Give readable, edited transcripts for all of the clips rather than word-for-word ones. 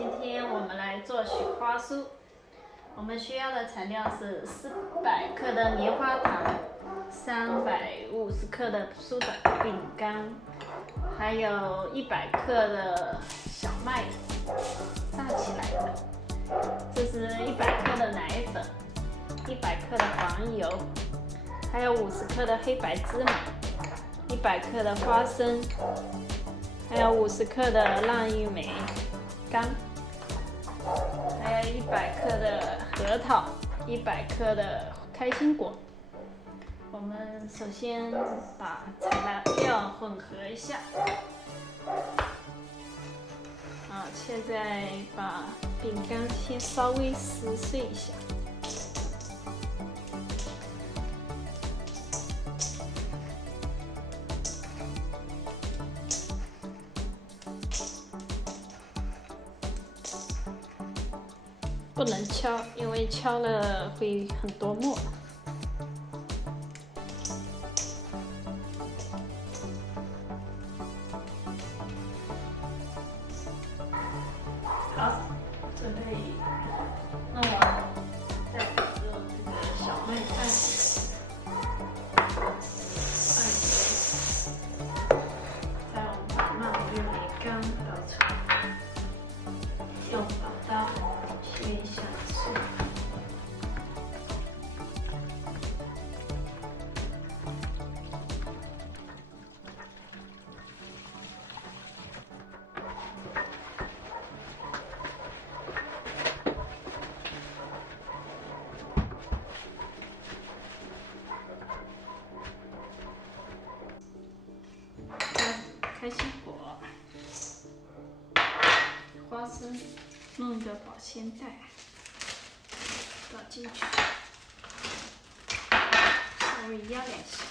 今天我们来做雪花酥。我们需要的材料是400克的棉花糖、350克的苏打饼干，还有100克的小麦炸起来的。这是100克的奶粉、100克的黄油，还有50克的黑白芝麻、100克的花生，还有50克的浪玉梅干，还有100克的核桃，100克的开心果。我们首先把材料混合一下，现在把饼干先稍微撕碎一下。不能敲，因为敲了会很多沫。好，准备弄完，再用这个小麦拌匀，再我们把浪玉梅干倒出来，用薄刀切一下碎。开心果、花生，弄一个保鲜袋倒进去，稍微压两下。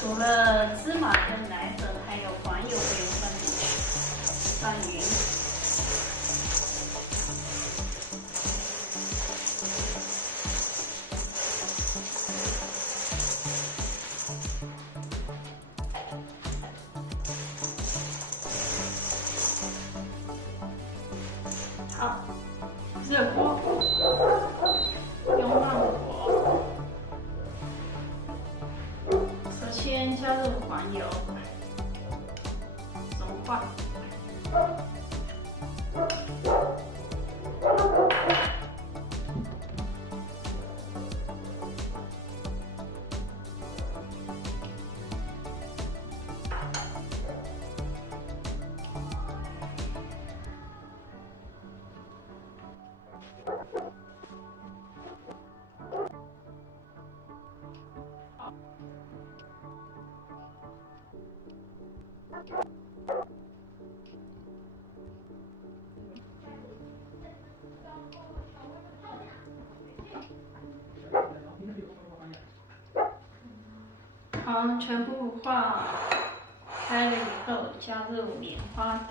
除了芝麻跟奶粉，还有黄油不用放进去，拌匀。好，热锅，用慢火。先加入黄油，融化。好，全部化开了以后，加入棉花糖。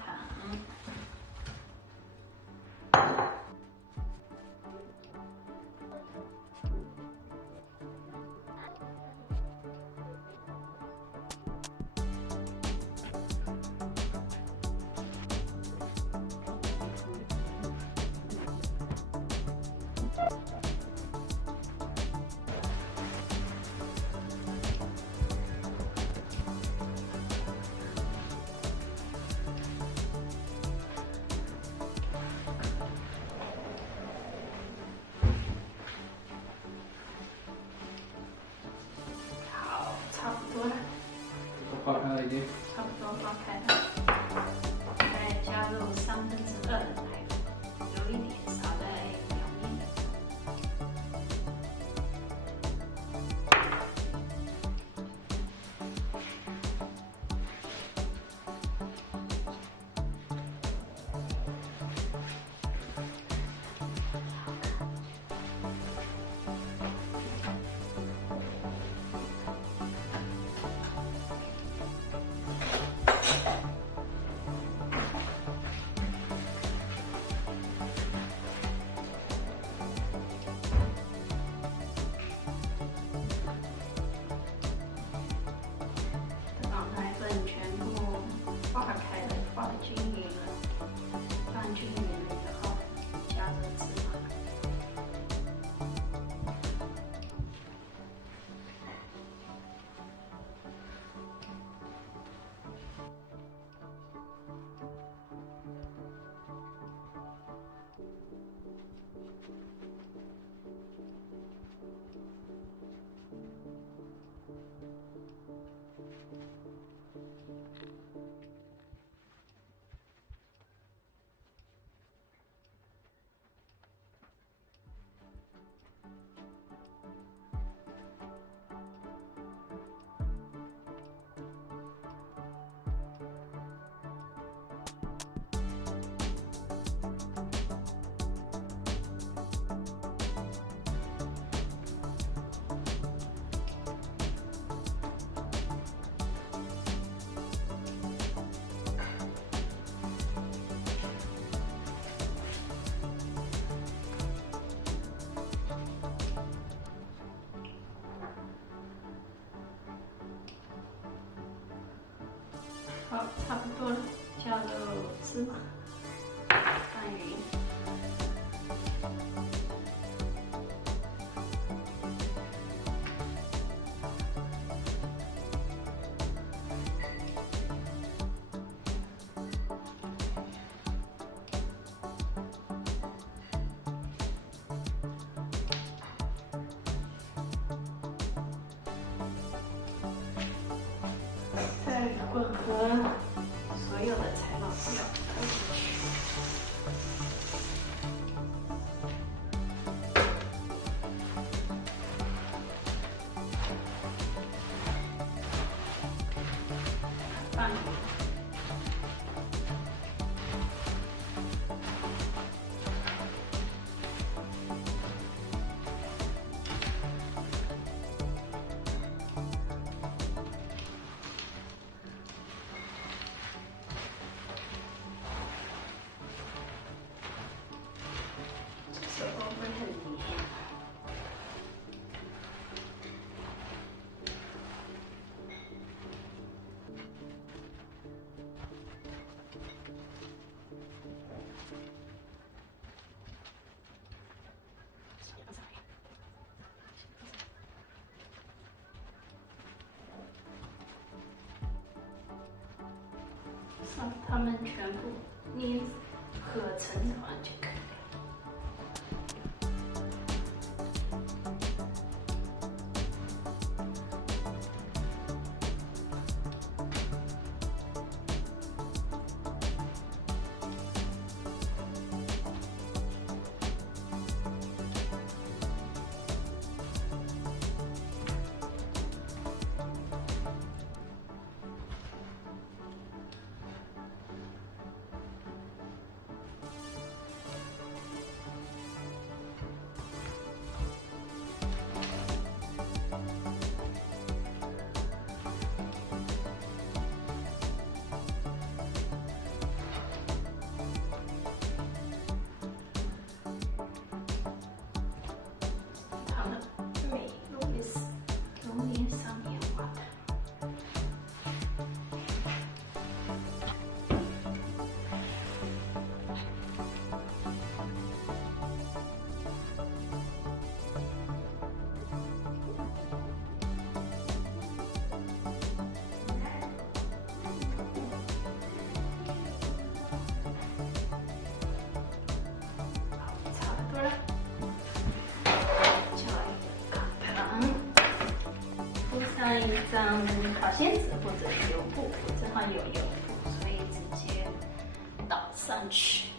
好，差不多了，加入芝麻，拌匀。再混合所有的材料丢进去。拌匀。手工会很黏。让它们全部捏合成完就可以了。好了，美路易斯龙鳞上面画的。差不多了。敷上一张保鲜纸或者油布，我正好有油布，所以直接倒上去。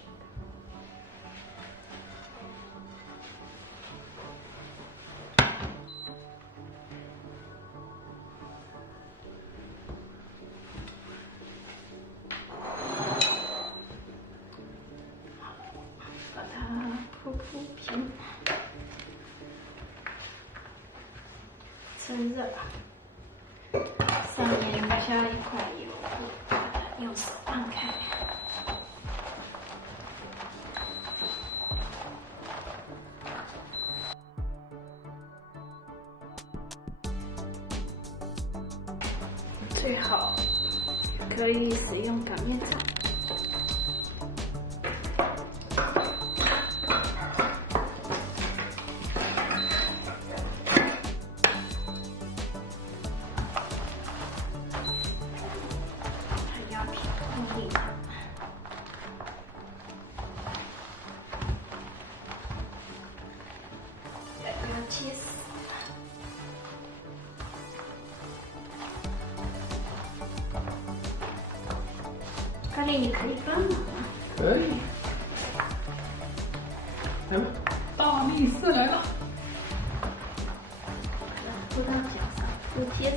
把它铺平。趁热，上面加一块油布，用手按开。最好可以使用擀面杖。切丝，咖喱你可以帮忙吗？可以。来吧，大力士来了。敷到脚上，敷贴纸。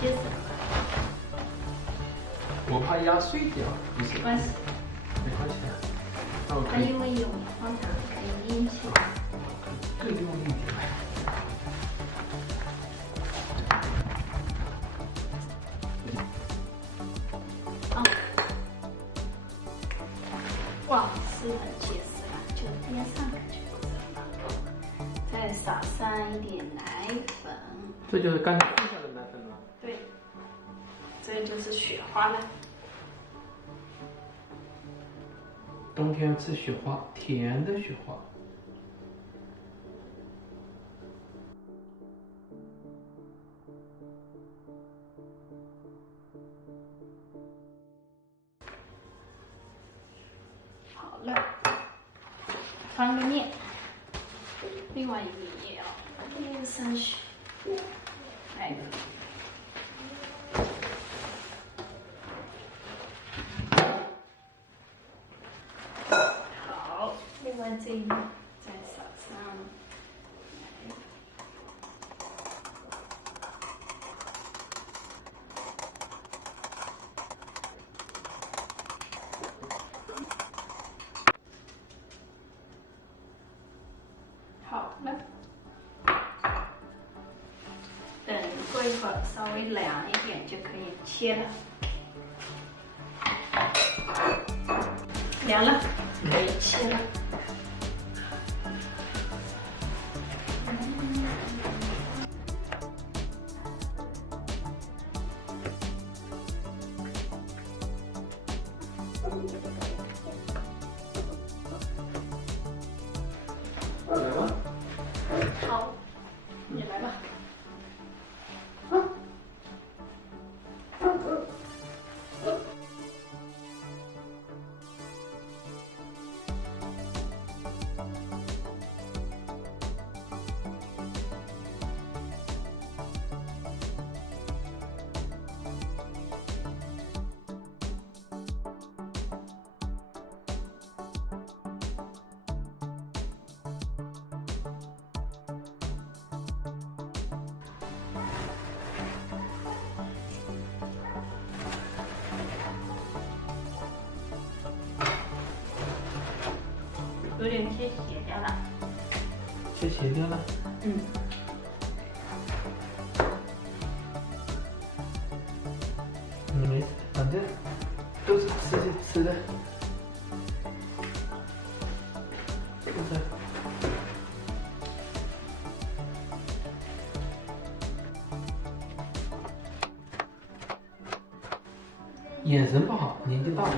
贴纸。我怕压碎掉，不是。没关系。没关系的。那我可以它因为有棉花糖，可以拎起来。更用力一点。哦。哇，加一点奶粉。这就是刚才剩下的奶粉了。对，这就是雪花了。冬天吃雪花，甜的雪花。好了，翻个面，另外一面也要淋上雪。哎。好，另外这一面再撒上。好了，等过一会儿稍微凉一点就可以切了。凉了，可以切了。来吧。好，你来吧。有点切斜掉了。切斜掉了。嗯。没事，反正都是吃的。是不是？眼神不好，年纪大了。